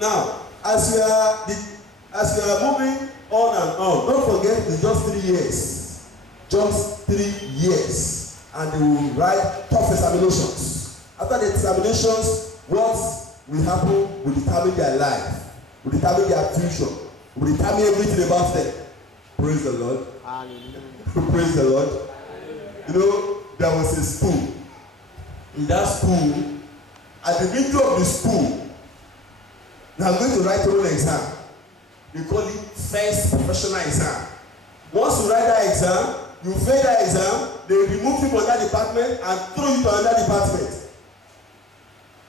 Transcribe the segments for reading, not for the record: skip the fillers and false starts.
Now, as you are moving on and on, don't forget it's just 3 years. Just 3 years. And they will write tough examinations. After the examinations, what will happen will determine their life, will determine their future, will determine everything about them. Praise the Lord. Praise the Lord. You know, there was a school. In that school, at the middle of the school, they are going to write your own exam. They call it first professional exam. Once you write that exam, you fail that exam, they remove you from that department and throw you to another department.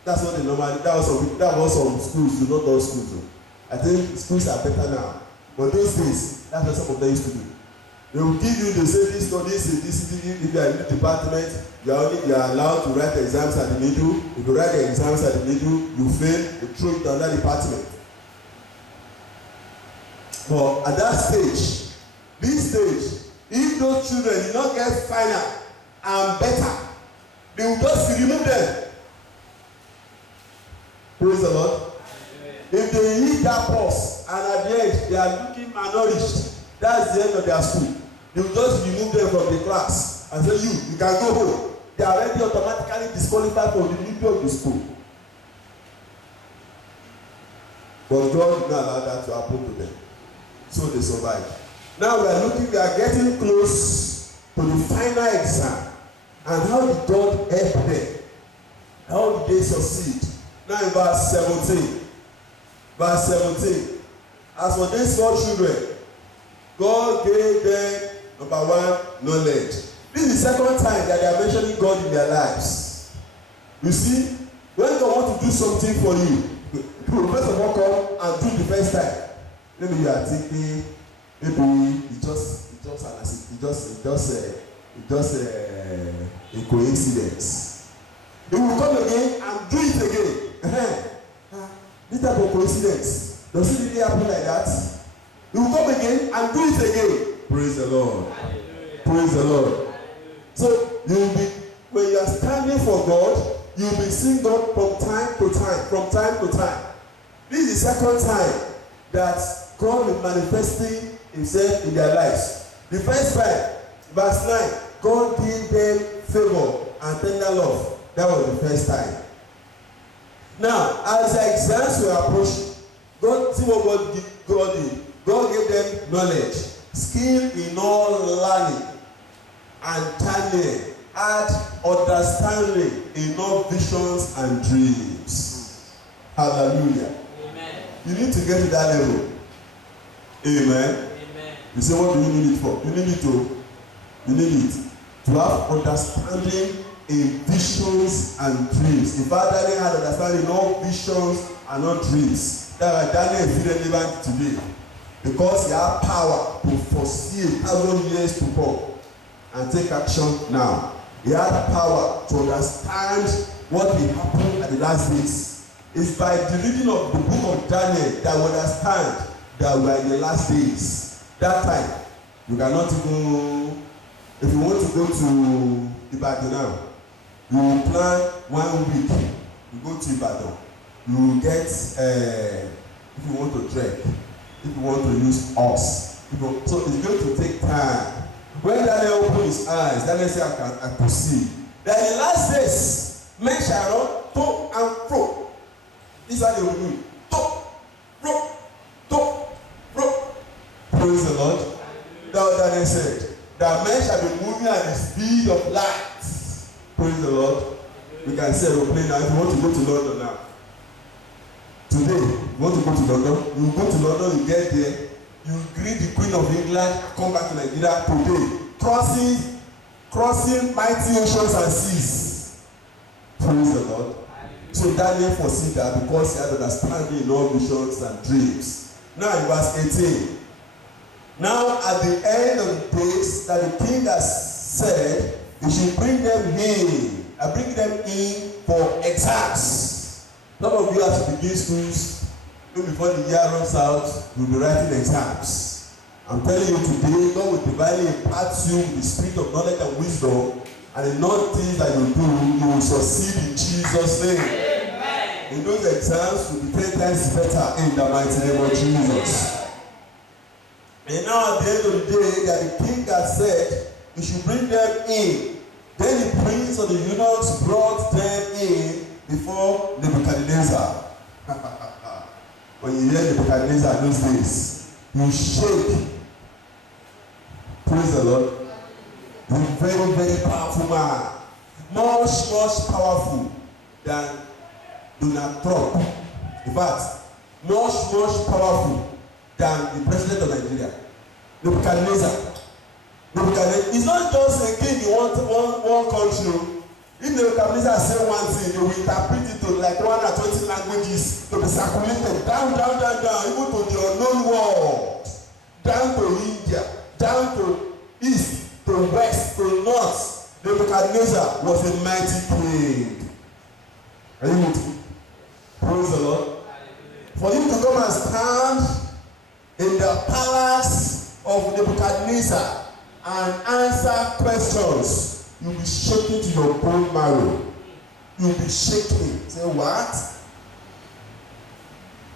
That's what they normally, that was some schools, not all schools. I think schools are better now. But those days, that's what some of them used to do. They will give you, they say this, if you are in the department, you are allowed to write the exams at the middle. If you write the exams at the middle, you fail, you throw it to another department. But at that stage, this stage, if those children did not get final and better, they will just remove them. Praise the Lord. If they hit that pause and at the end they are looking malnourished, that's the end of their school. They will just remove them from the class and say, you can go home. They are already automatically disqualified from the middle of the school. But God did not allow that to happen to them. So they survived. Now we are getting close to the final exam. And how did God help them? How did they succeed? Now in verse 17. Verse 17. As for these 4 children, God gave them, number 1, knowledge. This is the second time that they are mentioning God in their lives. You see, when God wants to do something for you, people will first of all come and do the first time. Maybe you are thinking, maybe it's just a coincidence. He will come again and do it again. This type of coincidence, does it really happen like that? He will come again and do it again. Praise the Lord. Praise the Lord. So you will be, when you are standing for God, you will be seeing God from time to time, from time to time. This is the second time that God is manifesting himself in their lives. The first time, verse 9, God gave them favor and tender love. That was the first time. Now, as the exams were approaching, God, see what God did. God gave them knowledge, skill in all learning, and timing, and understanding in all visions and dreams. Hallelujah. Amen. You need to get to that level. Amen. Amen. You say, what do you need it for? You need it to have understanding in visions and dreams. If I Daniel had understanding in all visions and all dreams, that's why Daniel is relevant today. Because he had power to foresee 1,000 years to come and take action now. He had power to understand what will happen at the last days. It's by the reading of the book of Daniel that we understand that we are in the last days. That time, you cannot even, if you want to go to Ibadan now, you will plan 1 week, you go to Ibadan, you will get, if you want to trek, if you want to use horse, so it's going to take time. When Daniel opened his eyes, Daniel said, I could see that in the last days, men shall run to and fro. This is how they will do it. Praise the Lord. That's what Daniel said. That men shall be moving at the speed of light. Praise the Lord. We can see aeroplane now. If you want to go to London now. Today, you want to go to London, you go to London, you get there, you greet the Queen of England, come back to Nigeria today, crossing mighty oceans and seas. Praise the Lord. So Daniel foresaw that because he had understanding in all visions and dreams. Now in verse 18. Now at the end of the days that the king has said, he should bring them in. I bring them in for exams. Some of you have to begin schools, even before the year runs out, you'll be writing exams. I'm telling you today, God will divinely impart you with the spirit of knowledge and wisdom, and in all things that you do, you will succeed in Jesus' name. Amen. in those exams will be 10 times better in the mighty name of Jesus. And now at the end of the day, that the king had said, you should bring them in. Then the prince of the eunuchs brought them in before Nebuchadnezzar. When you hear Nebuchadnezzar those days, you shake. Praise the Lord. He's a very, very powerful man. Much powerful than Donald Trump. In fact, much powerful than the president of Nigeria. Nebuchadnezzar. It's not just a king in one country. If Nebuchadnezzar say one thing, they will interpret it to like 120 languages to be circulated down, even to the unknown world, down to India, down to east, to west, to north. Nebuchadnezzar was a mighty king. Are you with me? Praise the Lord. For you to come and stand in the palace of Nebuchadnezzar and answer questions, you'll be shaking to your bone marrow. You'll be shaking. Say what?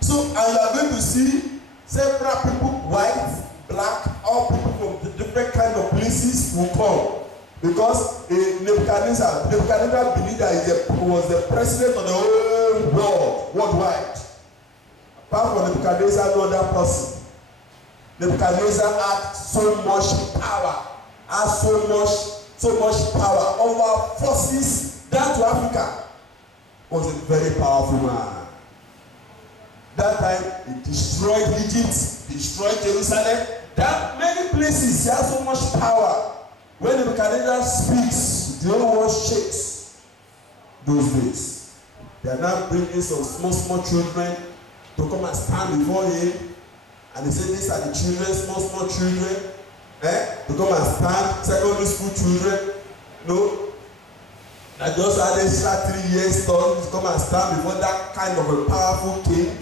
So, and you are going to see several people, white, black, all people from the different kind of places will come. Because Nebuchadnezzar believed that he was the president of the whole world, worldwide. Apart from Nebuchadnezzar, no other person. Nebuchadnezzar had so much power, so much power over forces down to Africa. Was a very powerful man. That time he destroyed Egypt, destroyed Jerusalem. That many places he has so much power. When Nebuchadnezzar speaks, the whole world shakes. Those days, they are now bringing some small children to come and stand before him, and they say these are the children, small children, to come and stand, secondary school children, that just had extra 3 years to come and stand before that kind of a powerful king.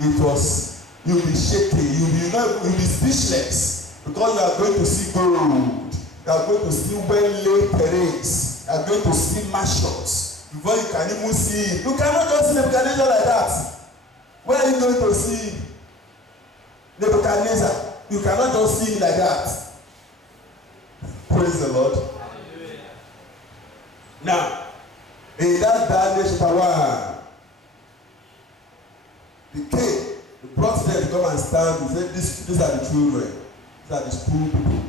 It was, you'll be shaking, you'll be speechless, because you are going to see gold. You are going to see well-laid parades. You are going to see mansions before you can even see it. You cannot just see Nebuchadnezzar like that. Where are you going to see Nebuchadnezzar? You cannot just see him like that. Praise the Lord. Now, in that Daniel chapter 1, the king brought them to come and stand. He said, these are the children. These are the school people.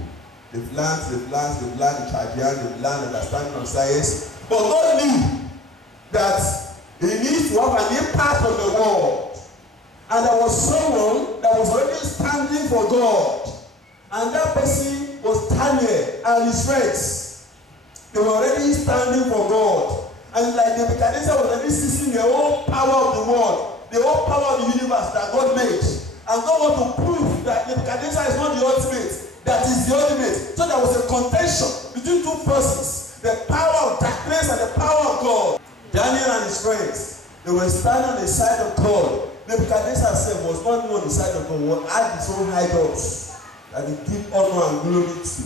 They've learned the Chaldean, they've learned understanding of science. But God knew that they need to have an impact on the world. And there was someone that was already standing for God. And that person was Daniel and his friends. They were already standing for God. And like Nebuchadnezzar was already seizing the whole power of the world, the whole power of the universe that God made. And God wanted to prove that Nebuchadnezzar is not the ultimate. That is the ultimate. So there was a contention between two forces, the power of darkness and the power of God. Daniel and his friends, they were standing on the side of God. Nebuchadnezzar himself was not on the side of God, but had his own idols that he give honor and glory to.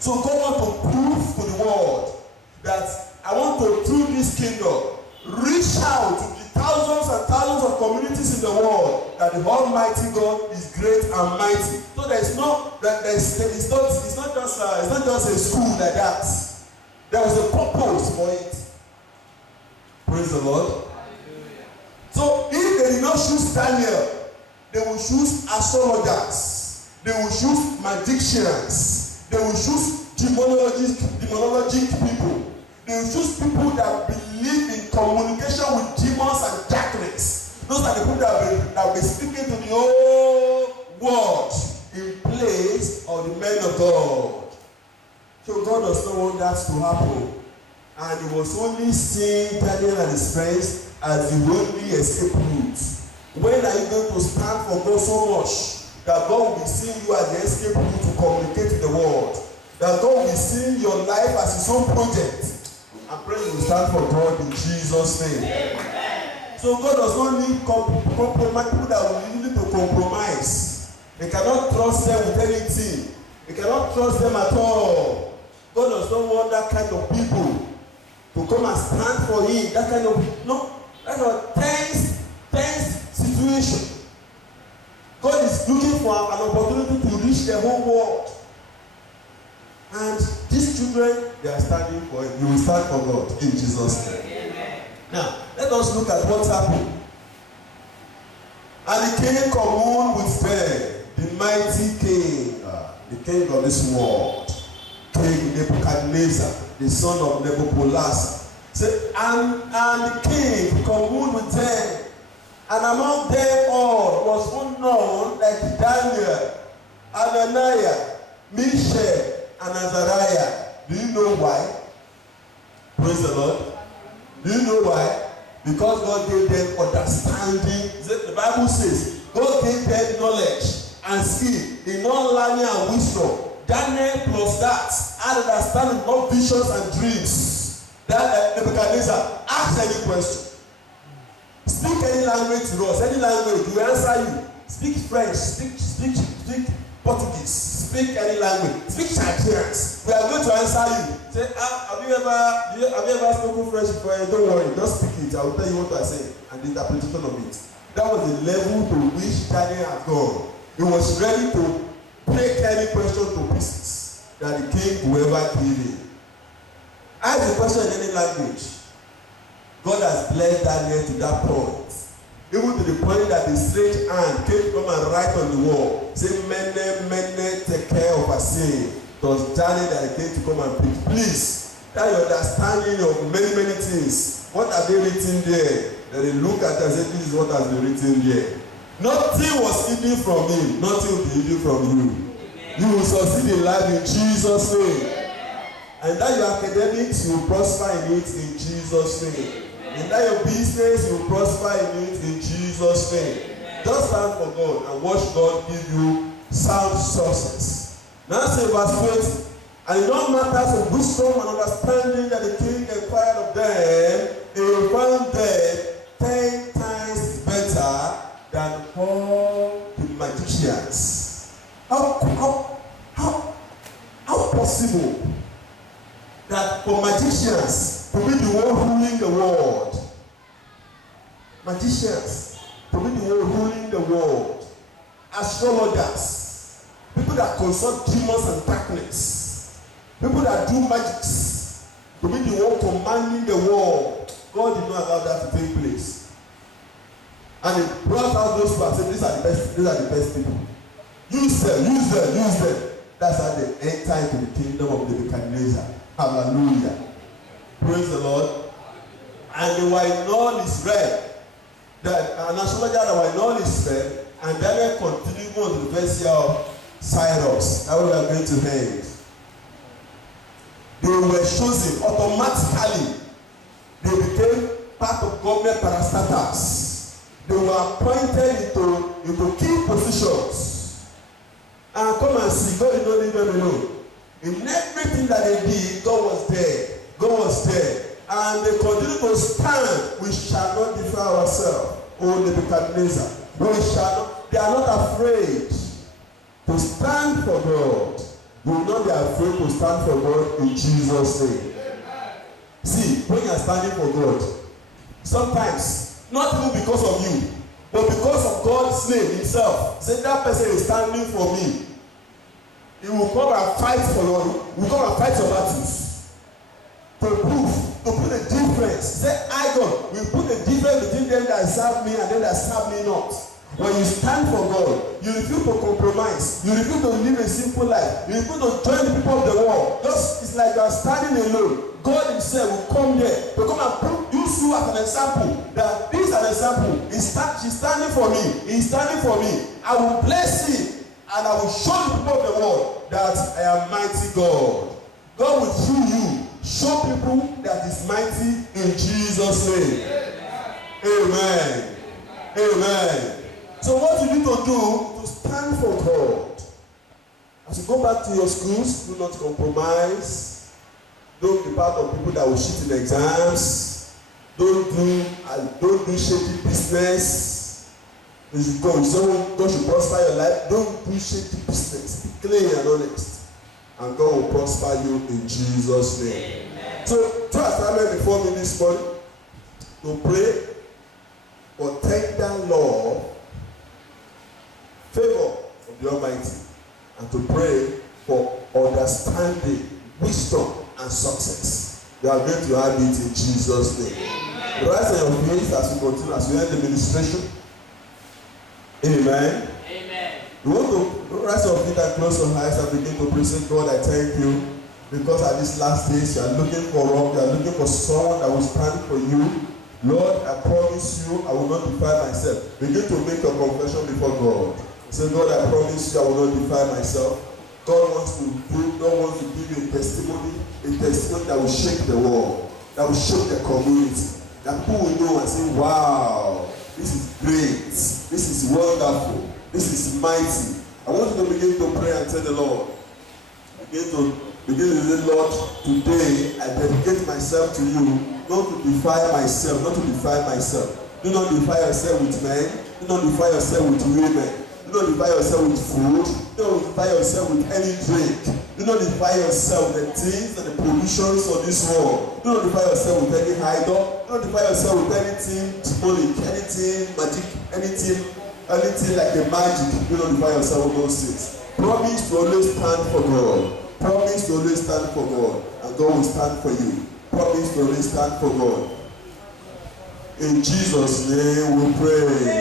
So God wants to prove to the world that I want to, through this kingdom, reach out to the thousands and thousands of communities in the world, that the Almighty God is great and mighty. So it's not just a school like that. There was a purpose for it. Praise the Lord. So if they did not choose Daniel, they will choose astrologers, they will choose magicians, they will choose demonologic people. They will choose people that believe in communication with demons and darkness. Those are the people that will be speaking to the whole world in place of the men of God. So God does not want that to happen. And he was only seeing Daniel and his friends as the only escape route. When are you going to stand for God so much that God will be seeing you as the escape route to communicate to the world? That God will be seeing your life as his own project. I'm praying you will stand for God in Jesus' name. Amen. So God does not need compromise, people that will need to compromise. They cannot trust them with anything. They cannot trust them at all. God does not want that kind of people to come and stand for him. That kind of, no. That's a tense situation. God is looking for an opportunity to reach the whole world. And these children, they are standing for it. You will stand for God in Jesus' name. Amen. Now, let us look at what's happened. And the king communed with them, the mighty king, the king of this world, King Nebuchadnezzar, the son of Nabopolassar. And the king communed with them, and among them all was unknown like Daniel, Ananiah, Mishael, and Azariah. Do you know why? Praise the Lord. Do you know why? Because God gave them understanding. The Bible says God gave them knowledge and skill in all learning and wisdom. Daniel plus that had understanding of visions and dreams. That Nebuchadnezzar ask any question. Speak any language to us, any language, we answer you. Speak French, speak Portuguese, speak any language, speak Chinese. We are going to answer you. Say, have you ever spoken French before? Don't worry, just speak it. I will tell you what I say and the interpretation of it. That was the level to which Daniel had gone. He was ready to break any question to pieces that the king will ever give him. Ask the question in any language. God has blessed Daniel to that point. Even to the point that the strange hand came to come and write on the wall. Say, mene, take care of our sin. It was Daniel that came to come and preach. Please, that your understanding of many things. What are they written there? Then they look at it and say, this is what has been written there. Nothing was hidden from him. Nothing will be hidden from you. Amen. You will succeed in life in Jesus' name. Amen. And that your academics, you will prosper in it in Jesus' name. And that your business, you will prosper in it in Jesus' name. Amen. Just stand for God and watch God give you sound success. Now say verse 20. And it don't matter of wisdom and understanding that the king inquired of them, he found them 10 times better than all the magicians. How possible that for magicians to be the one ruling the world? Magicians to be the one ruling the world. Astrologers, people that consult demons and darkness, people that do magics, to be the one commanding the world. God did not allow that to take place. And he brought out those who have said, these are the best people. Use them. That's how they enter into the kingdom of Nebuchadnezzar. Hallelujah. Praise the Lord. And they were in all Israel. An astrologer that were in all Israel, and Daniel continued on to the first year of Cyrus. That we are going to end. They were chosen automatically. They became part of government parastatals. They were appointed into key positions. And come and see, God did not leave them alone. In everything that they did, God was there. God was there. And they continue to stand. We shall not defile ourselves. O Nebuchadnezzar. They are not afraid to stand for God. You will not be afraid to stand for God in Jesus' name. See, when you are standing for God, sometimes, not even because of you, but because of God's name himself, say that person is standing for me. He will come and fight for you. He will come and fight your battles. To prove, to put a difference. Say, I God, we put a difference between them that serve me and them that serve me not. When you stand for God, you refuse to compromise. You refuse to live a simple life. You refuse to join the people of the world. Just, it's like you are standing alone. God himself will come there to come and use you as an example. That this is an example. She's standing for me. He's standing for me. I will bless him and I will show the people of the world that I am mighty God. God will through you show people that is mighty in Jesus' name. Amen. Amen. So what you need to do to stand for God. As you go back to your schools, do not compromise. Don't be part of people that will cheat in exams. Don't do shady business. God should prosper your life. Don't do shady business. Be clean and honest. And God will prosper you in Jesus' name. Amen. So, two assignments before me this morning. To pray for tender love, favor of the Almighty, and to pray for understanding, wisdom, and success. You are going to have it in Jesus' name. Rise on your feet as we continue, as we end the ministration. Amen. Amen. You want to rise on your feet and close your eyes and begin to praise God. I thank you because at these last days you are looking for rock, you are looking for someone that will stand for you. Lord, I promise you I will not defile myself. Begin to make your confession before God. Say, God, I promise you I will not defile myself. God wants to give you a testimony that will shake the world, that will shake the community. That people will know and say, wow, this is great, this is wonderful, this is mighty. I want you to begin to pray and tell the Lord. Begin to say, Lord, today I dedicate myself to you, not to defile myself, not to defile myself. Do not defile yourself with men, do not defile yourself with women. Do not defile yourself with food. Do not defile yourself with any drink. Do not defile yourself with the things and the pollutions of this world. Do not defile yourself with any idol. Do not defile yourself with anything demonic, anything magic, anything like a magic. Do not defile yourself with those things. Promise to always stand for God. Promise to always stand for God, and God will stand for you. Promise to always stand for God. In Jesus' name we pray.